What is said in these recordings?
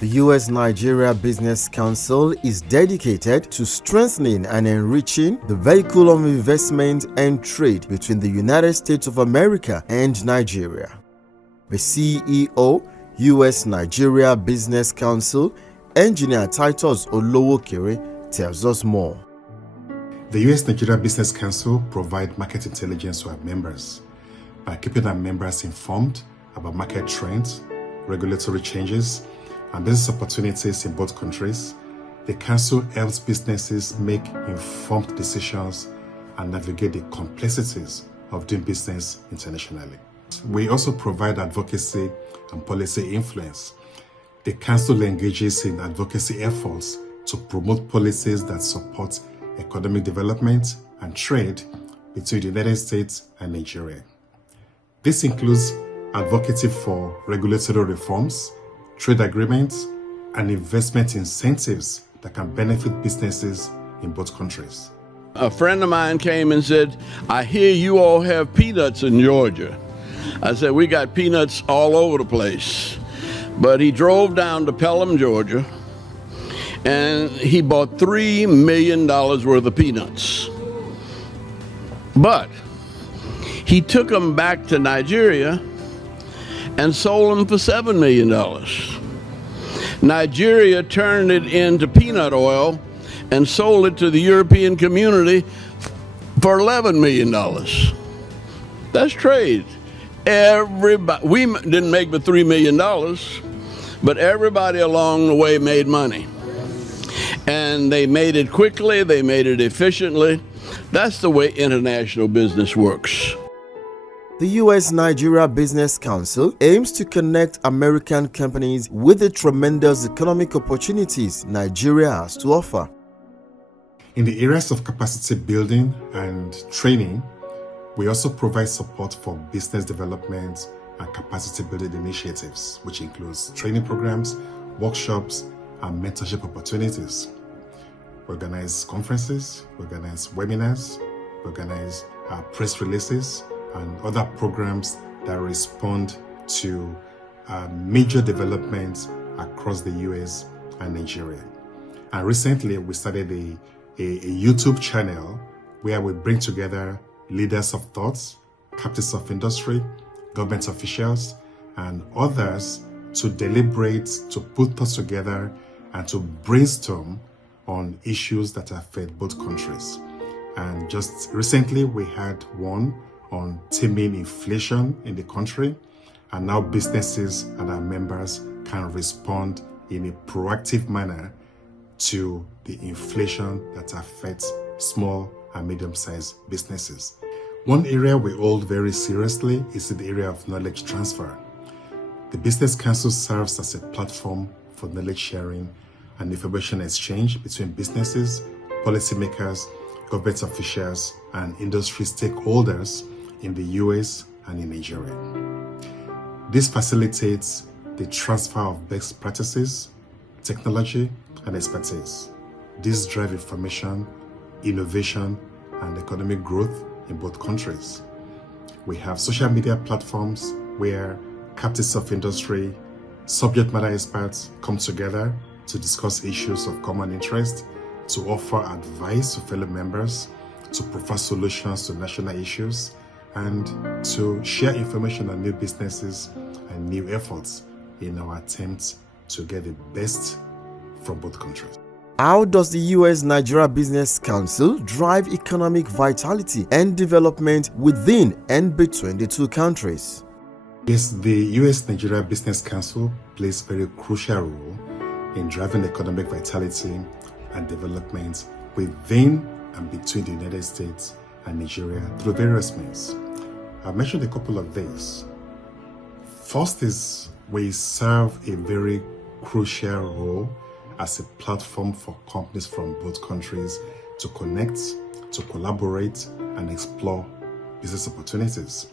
The US-Nigeria Business Council is dedicated to strengthening and enriching the vehicle of investment and trade between the United States of America and Nigeria. The CEO, US-Nigeria Business Council, Engineer Titus Olowokere, tells us more. The US-Nigeria Business Council provides market intelligence to our members by keeping our members informed about market trends, regulatory changes, and business opportunities in both countries. The Council helps businesses make informed decisions and navigate the complexities of doing business internationally. We also provide advocacy and policy influence. The Council engages in advocacy efforts to promote policies that support economic development and trade between the United States and Nigeria. This includes advocacy for regulatory reforms, trade agreements, and investment incentives that can benefit businesses in both countries. A friend of mine came and said, "I hear you all have peanuts in Georgia." I said, "We got peanuts all over the place." But he drove down to Pelham, Georgia, and he bought $3 million worth of peanuts. But he took them back to Nigeria and sold them for $7 million. Nigeria turned it into peanut oil and sold it to the European community for $11 million. That's trade. Everybody, we didn't make but $3 million, but everybody along the way made money. And they made it quickly, they made it efficiently. That's the way international business works. The US-Nigeria Business Council aims to connect American companies with the tremendous economic opportunities Nigeria has to offer. In the areas of capacity building and training, we also provide support for business development and capacity building initiatives, which includes training programs, workshops, and mentorship opportunities. We organize conferences, we organize webinars, we organize press releases, and other programs that respond to major developments across the US and Nigeria. And recently, we started a YouTube channel where we bring together leaders of thoughts, captains of industry, government officials, and others to deliberate, to put thoughts together, and to brainstorm on issues that affect both countries. And just recently, we had one on taming inflation in the country, and now businesses and our members can respond in a proactive manner to the inflation that affects small and medium-sized businesses. One area we hold very seriously is in the area of knowledge transfer. The Business Council serves as a platform for knowledge sharing and information exchange between businesses, policymakers, government officials, and industry stakeholders in the US and in Nigeria. This facilitates the transfer of best practices, technology, and expertise. This drives information, innovation, and economic growth in both countries. We have social media platforms where captains of industry, subject matter experts come together to discuss issues of common interest, to offer advice to fellow members, to provide solutions to national issues, and to share information on new businesses and new efforts in our attempt to get the best from both countries. How does the US-Nigeria Business Council drive economic vitality and development within and between the two countries? Yes, the US-Nigeria Business Council plays a very crucial role in driving economic vitality and development within and between the United States and Nigeria through various means. I've mentioned a couple of these. First is we serve a very crucial role as a platform for companies from both countries to connect, to collaborate, and explore business opportunities.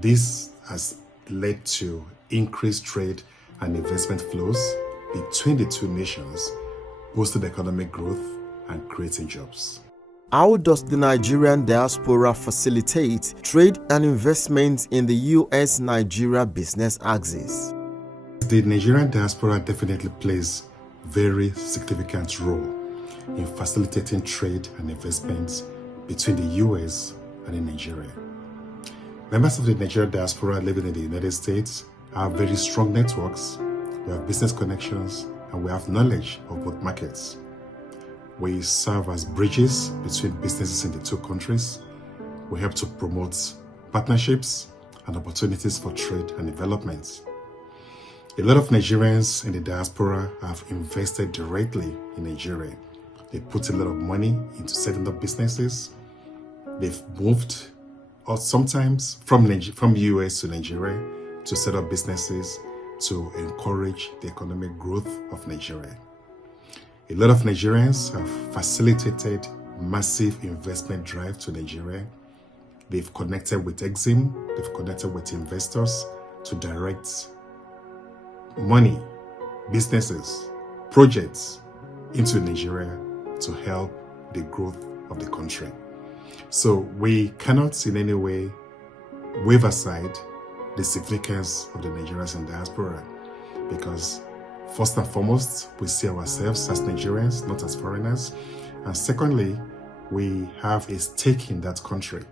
This has led to increased trade and investment flows between the two nations, boosting economic growth and creating jobs. How does the Nigerian diaspora facilitate trade and investment in the US-Nigeria business axis? The Nigerian diaspora definitely plays a very significant role in facilitating trade and investments between the US and in Nigeria. Members of the Nigerian diaspora living in the United States have very strong networks, we have business connections, and we have knowledge of both markets. We serve as bridges between businesses in the two countries. We help to promote partnerships and opportunities for trade and development. A lot of Nigerians in the diaspora have invested directly in Nigeria. They put a lot of money into setting up businesses. They've moved, or sometimes from US to Nigeria to set up businesses to encourage the economic growth of Nigeria. A lot of Nigerians have facilitated massive investment drive to Nigeria. They've connected with Exim, they've connected with investors to direct money, businesses, projects into Nigeria to help the growth of the country. So we cannot in any way wave aside the significance of the Nigerians in diaspora, because first and foremost, we see ourselves as Nigerians, not as foreigners. And secondly, we have a stake in that country.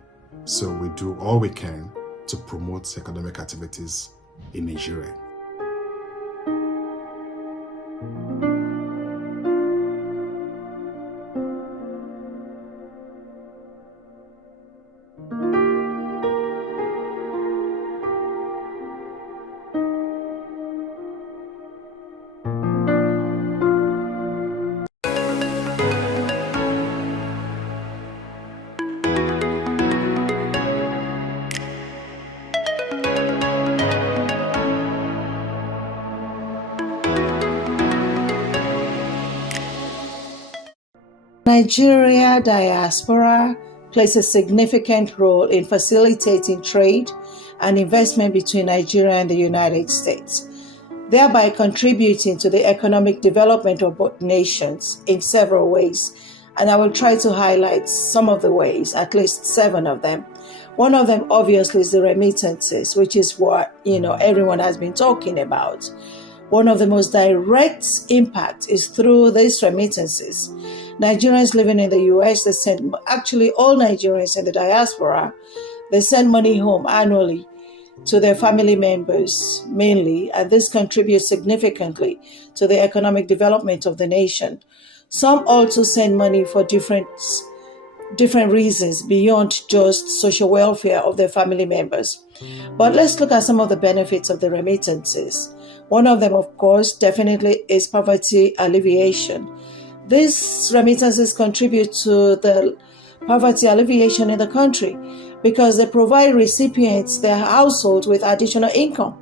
So we do all we can to promote economic activities in Nigeria. Nigeria diaspora plays a significant role in facilitating trade and investment between Nigeria and the United States, thereby contributing to the economic development of both nations in several ways. And I will try to highlight some of the ways, at least 7 of them. One of them, obviously, is the remittances, which is what everyone has been talking about. One of the most direct impacts is through these remittances. Nigerians living in the US, actually all Nigerians in the diaspora, they send money home annually to their family members mainly, and this contributes significantly to the economic development of the nation. Some also send money for different reasons beyond just social welfare of their family members. But let's look at some of the benefits of the remittances. One of them, of course, definitely is poverty alleviation. These remittances contribute to the poverty alleviation in the country because they provide recipients, their households, with additional income.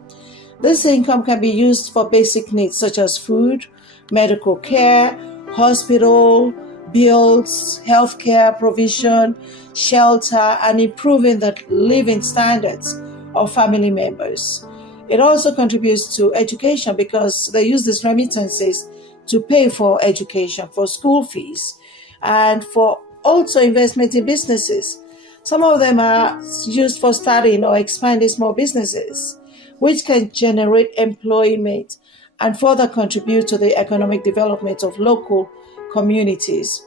This income can be used for basic needs such as food, medical care, hospital bills, healthcare provision, shelter, and improving the living standards of family members. It also contributes to education because they use these remittances to pay for education, for school fees, and for also investment in businesses. Some of them are used for starting or expanding small businesses, which can generate employment and further contribute to the economic development of local communities.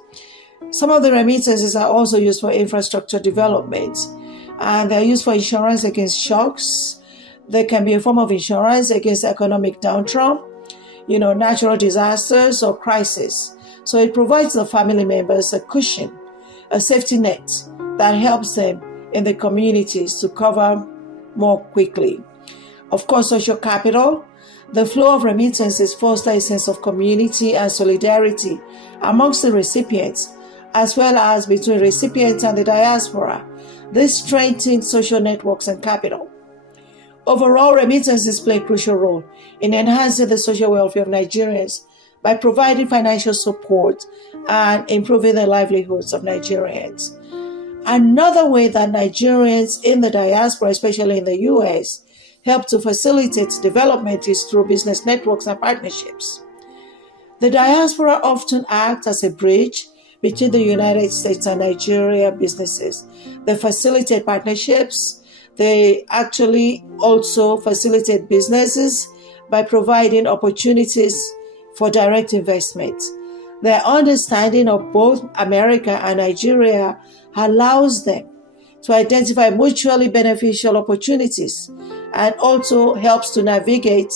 Some of the remittances are also used for infrastructure development, and they're used for insurance against shocks. They can be a form of insurance against economic downturn, natural disasters or crisis. So it provides the family members a cushion, a safety net that helps them in the communities to cover more quickly. Of course, social capital. The flow of remittances foster a sense of community and solidarity amongst the recipients, as well as between recipients and the diaspora. This strengthens social networks and capital. Overall, remittances play a crucial role in enhancing the social welfare of Nigerians by providing financial support and improving the livelihoods of Nigerians. Another way that Nigerians in the diaspora, especially in the US, help to facilitate development is through business networks and partnerships. The diaspora often acts as a bridge between the United States and Nigeria businesses. They facilitate partnerships. They actually also facilitate businesses by providing opportunities for direct investment. Their understanding of both America and Nigeria allows them to identify mutually beneficial opportunities and also helps to navigate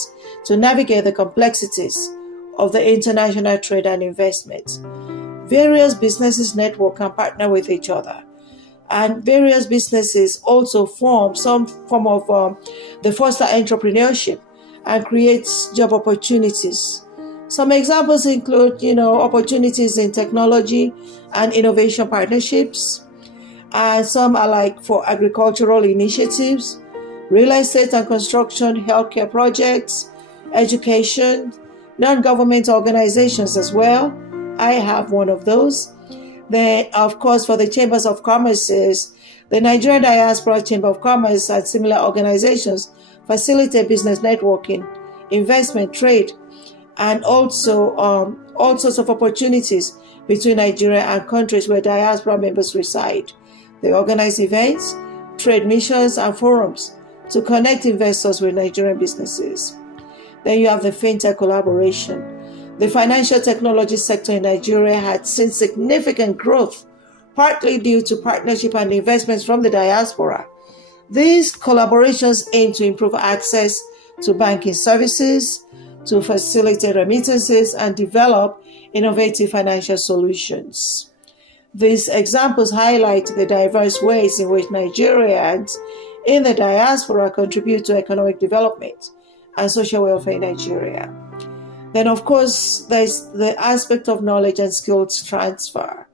the complexities of the international trade and investment. Various businesses network and partner with each other, and various businesses also form some form of the foster entrepreneurship and creates job opportunities. Some examples include, opportunities in technology and innovation partnerships, and some are like for agricultural initiatives, real estate and construction, healthcare projects, education, non-government organizations as well. I have one of those. Then, of course, for the chambers of commerces, the Nigerian Diaspora Chamber of Commerce and similar organizations facilitate business networking, investment, trade, and also all sorts of opportunities between Nigeria and countries where diaspora members reside. They organize events, trade missions, and forums to connect investors with Nigerian businesses. Then you have the fintech collaboration. The financial technology sector in Nigeria had seen significant growth, partly due to partnership and investments from the diaspora. These collaborations aim to improve access to banking services, to facilitate remittances, and develop innovative financial solutions. These examples highlight the diverse ways in which Nigerians in the diaspora contribute to economic development and social welfare in Nigeria. Then, of course, there's the aspect of knowledge and skills transfer.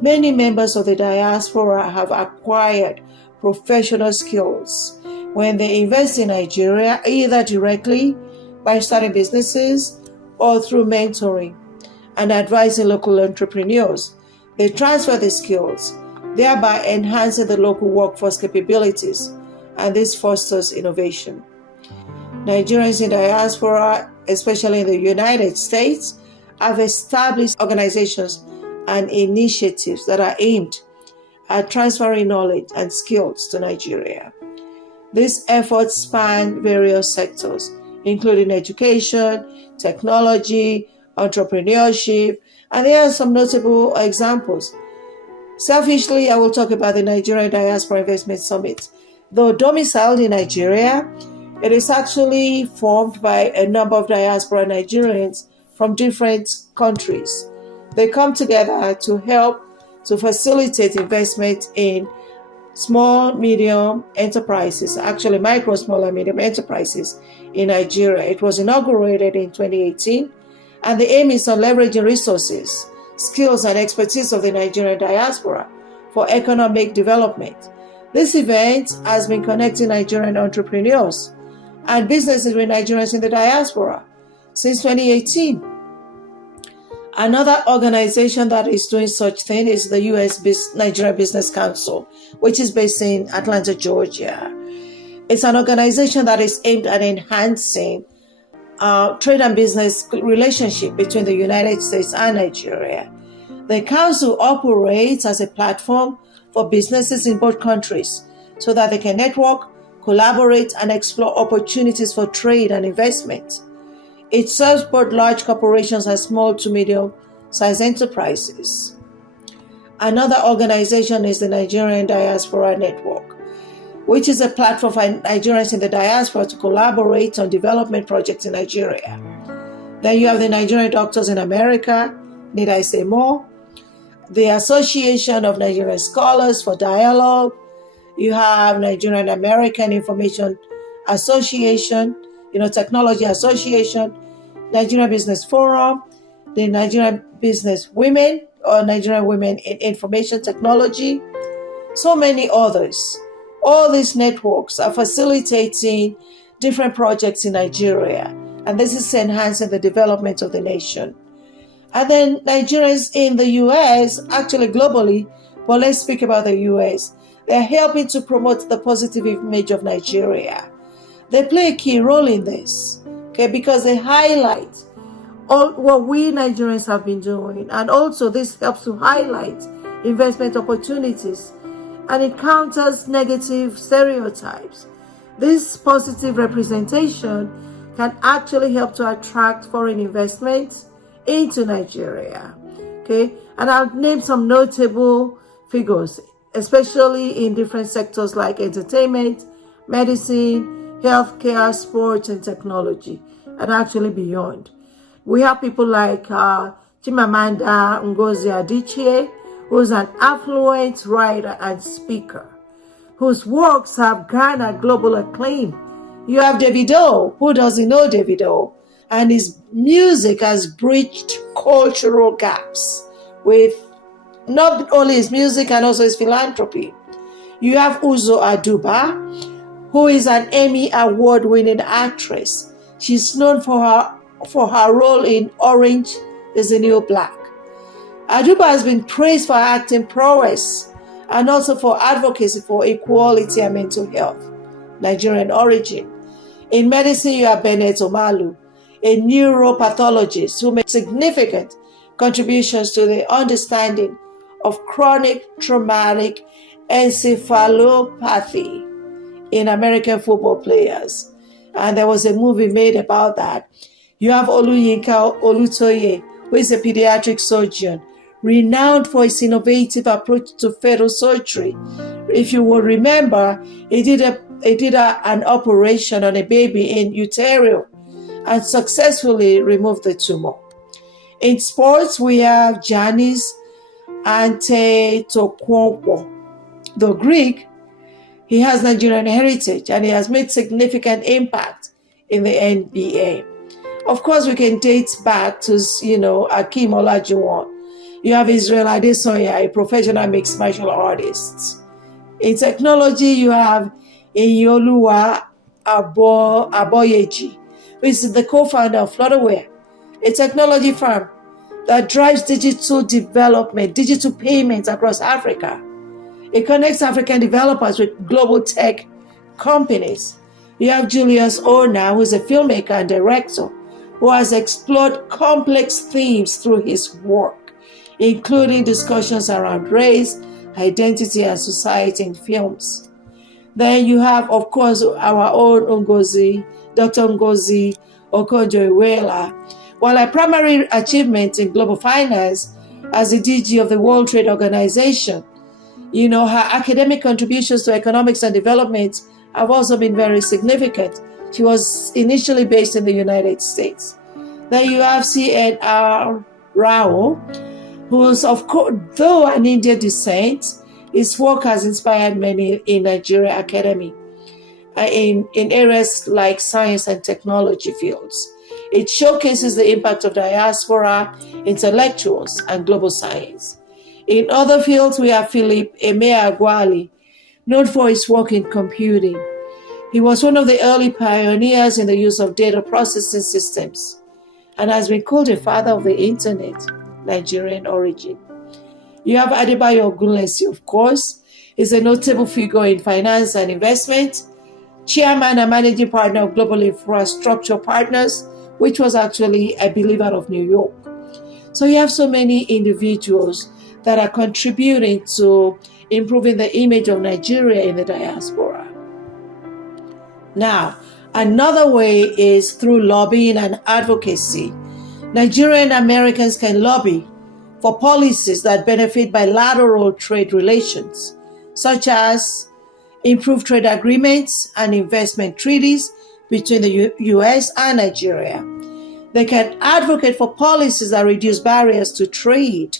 Many members of the diaspora have acquired professional skills when they invest in Nigeria, either directly by starting businesses or through mentoring and advising local entrepreneurs. They transfer the skills, thereby enhancing the local workforce capabilities, and this fosters innovation. Nigerians in diaspora, especially in the United States, have established organizations and initiatives that are aimed at transferring knowledge and skills to Nigeria. These efforts span various sectors, including education, technology, entrepreneurship, and there are some notable examples. Selfishly, I will talk about the Nigerian Diaspora Investment Summit. Though domiciled in Nigeria, it is actually formed by a number of diaspora Nigerians from different countries. They come together to help to facilitate investment in small, medium enterprises, actually micro, small, and medium enterprises in Nigeria. It was inaugurated in 2018, and the aim is on leveraging resources, skills, and expertise of the Nigerian diaspora for economic development. This event has been connecting Nigerian entrepreneurs and businesses with Nigerians in the diaspora since 2018. Another organization that is doing such thing is the Nigeria Business Council, which is based in Atlanta, Georgia. It's an organization that is aimed at enhancing trade and business relationship between the United States and Nigeria. The council operates as a platform for businesses in both countries so that they can network, collaborate, and explore opportunities for trade and investment. It serves both large corporations and small to medium-sized enterprises. Another organization is the Nigerian Diaspora Network, which is a platform for Nigerians in the diaspora to collaborate on development projects in Nigeria. Then you have the Nigerian Doctors in America, need I say more? The Association of Nigerian Scholars for Dialogue. You have Nigerian American Information Association, Technology Association, Nigerian Business Forum, the Nigerian Business Women, or Nigerian Women in Information Technology, so many others. All these networks are facilitating different projects in Nigeria, and this is enhancing the development of the nation. And then Nigerians in the US, actually globally, but let's speak about the US. They're helping to promote the positive image of Nigeria. They play a key role in this, because they highlight all what we Nigerians have been doing. And also this helps to highlight investment opportunities, and it counters negative stereotypes. This positive representation can actually help to attract foreign investments into Nigeria. Okay, and I'll name some notable figures, especially in different sectors like entertainment, medicine, healthcare, sports, and technology, and actually beyond. We have people like Chimamanda Ngozi Adichie, who's an affluent writer and speaker, whose works have garnered global acclaim. You have Davido, who doesn't know Davido, and his music has bridged cultural gaps with not only his music and also his philanthropy. You have Uzo Aduba, who is an Emmy Award-winning actress. She's known for her role in Orange is the New Black. Aduba has been praised for her acting prowess and also for advocacy for equality and mental health, Nigerian origin. In medicine, you have Bennett Omalu, a neuropathologist who made significant contributions to the understanding of chronic traumatic encephalopathy in American football players. And there was a movie made about that. You have Oluyinka Olutoye, who is a pediatric surgeon, renowned for his innovative approach to fetal surgery. If you will remember, he did an operation on a baby in utero and successfully removed the tumor. In sports, we have Giannis Antetokounmpo. The Greek, he has Nigerian heritage and he has made significant impact in the NBA. Of course, we can date back to, Akeem Olajuwon. You have Israel Adesanya, a professional mixed martial artist. In technology, you have Iyoluwa Aboyeji, who is the co-founder of Flutterware, a technology firm that drives digital development, digital payments across Africa. It connects African developers with global tech companies. You have Julius Ona, who is a filmmaker and director, who has explored complex themes through his work, including discussions around race, identity, and society in films. Then you have, of course, our own Dr. Ngozi Okonjo-Iweala. While her primary achievement in global finance as the DG of the World Trade Organization, her academic contributions to economics and development have also been very significant. She was initially based in the United States. Then you have C.N.R. Rao, who is, of course, though an Indian descent, his work has inspired many in Nigeria academy in areas like science and technology fields. It showcases the impact of diaspora, intellectuals, and global science. In other fields, we have Philip Emeagwali, known for his work in computing. He was one of the early pioneers in the use of data processing systems and has been called a father of the internet, Nigerian origin. You have Adebayo Ogunlesi, of course. He's a notable figure in finance and investment, chairman and managing partner of Global Infrastructure Partners, which was actually, I believe, out of New York. So you have so many individuals that are contributing to improving the image of Nigeria in the diaspora. Now, another way is through lobbying and advocacy. Nigerian Americans can lobby for policies that benefit bilateral trade relations, such as improved trade agreements and investment treaties between the U.S. and Nigeria. They can advocate for policies that reduce barriers to trade.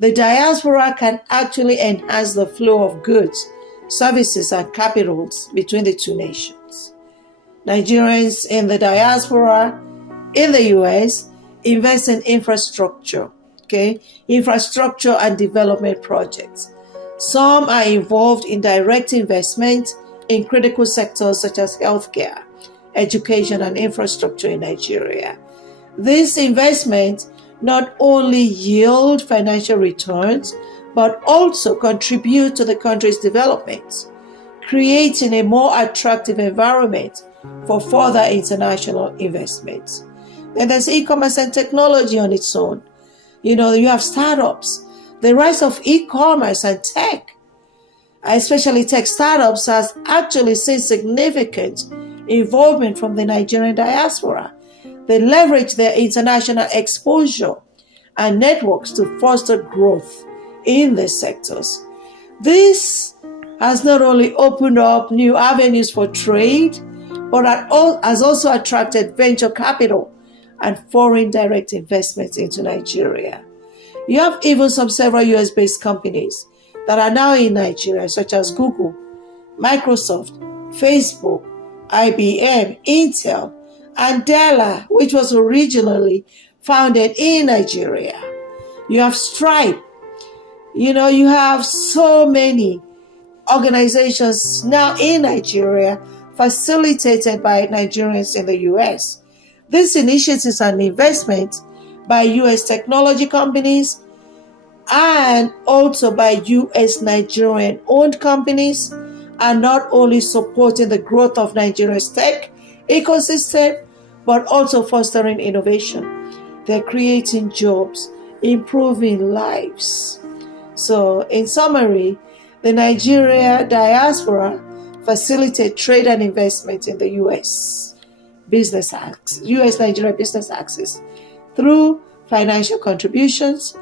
The diaspora can actually enhance the flow of goods, services, and capitals between the two nations. Nigerians in the diaspora in the U.S. invest in infrastructure and development projects. Some are involved in direct investment in critical sectors such as healthcare, education, and infrastructure in Nigeria. These investments not only yield financial returns, but also contribute to the country's development, creating a more attractive environment for further international investments. Then there's e-commerce and technology on its own. You have startups. The rise of e-commerce and tech, especially tech startups, has actually seen significant involvement from the Nigerian diaspora. They leverage their international exposure and networks to foster growth in the sectors. This has not only opened up new avenues for trade, but has also attracted venture capital and foreign direct investments into Nigeria. You have even several US-based companies that are now in Nigeria, such as Google, Microsoft, Facebook, IBM, Intel, and Dell, which was originally founded in Nigeria. You have Stripe. You have so many organizations now in Nigeria facilitated by Nigerians in the US. These initiatives and investments by US technology companies and also by US Nigerian-owned companies are not only supporting the growth of Nigeria's tech ecosystem, but also fostering innovation. They're creating jobs, improving lives. So, in summary, the Nigeria diaspora facilitate trade and investment in the US Nigeria business axis through financial contributions,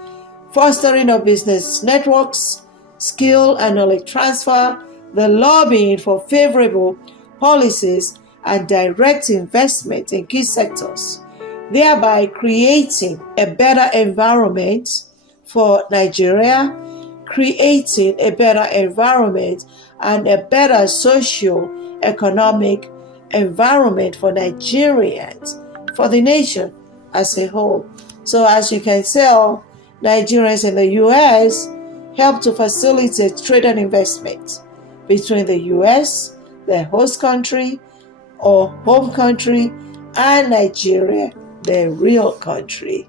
fostering of business networks, skill and knowledge transfer, the lobbying for favorable policies, and direct investment in key sectors, thereby creating a better environment for Nigeria, creating a better environment and a better socio-economic environment for Nigerians, for the nation as a whole. So as you can tell, Nigerians in the US help to facilitate trade and investment between the US, the host country or home country, and Nigeria, the real country.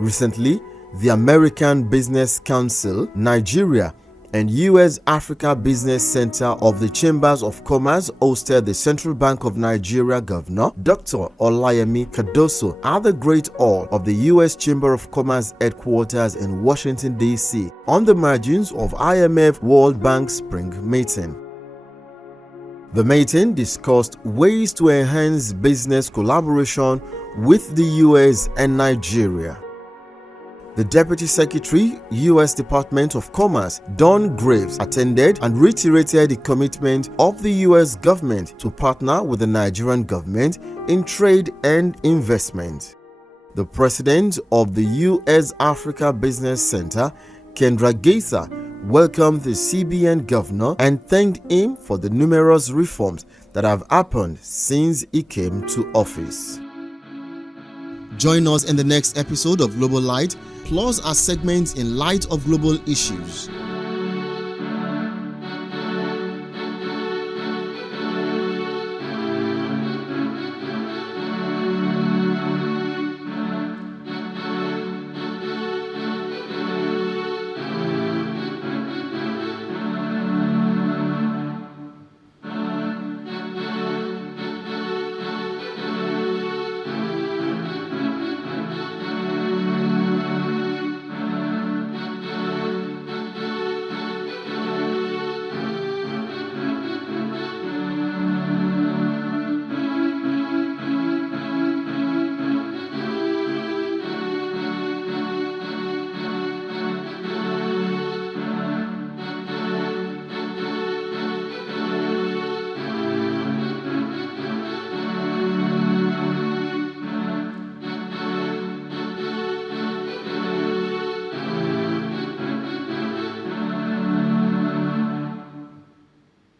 Recently, the American Business Council, Nigeria, and U.S. Africa Business Center of the Chambers of Commerce hosted the Central Bank of Nigeria Governor, Dr. Olayemi Cardoso, at the Great Hall of the U.S. Chamber of Commerce headquarters in Washington, D.C., on the margins of IMF World Bank Spring Meeting. The meeting discussed ways to enhance business collaboration with the U.S. and Nigeria. The Deputy Secretary, U.S. Department of Commerce, Don Graves, attended and reiterated the commitment of the U.S. government to partner with the Nigerian government in trade and investment. The president of the U.S. Africa Business Center, Kendra Gaither, welcomed the CBN governor and thanked him for the numerous reforms that have happened since he came to office. Join us in the next episode of Global Light, plus our segments in light of global issues.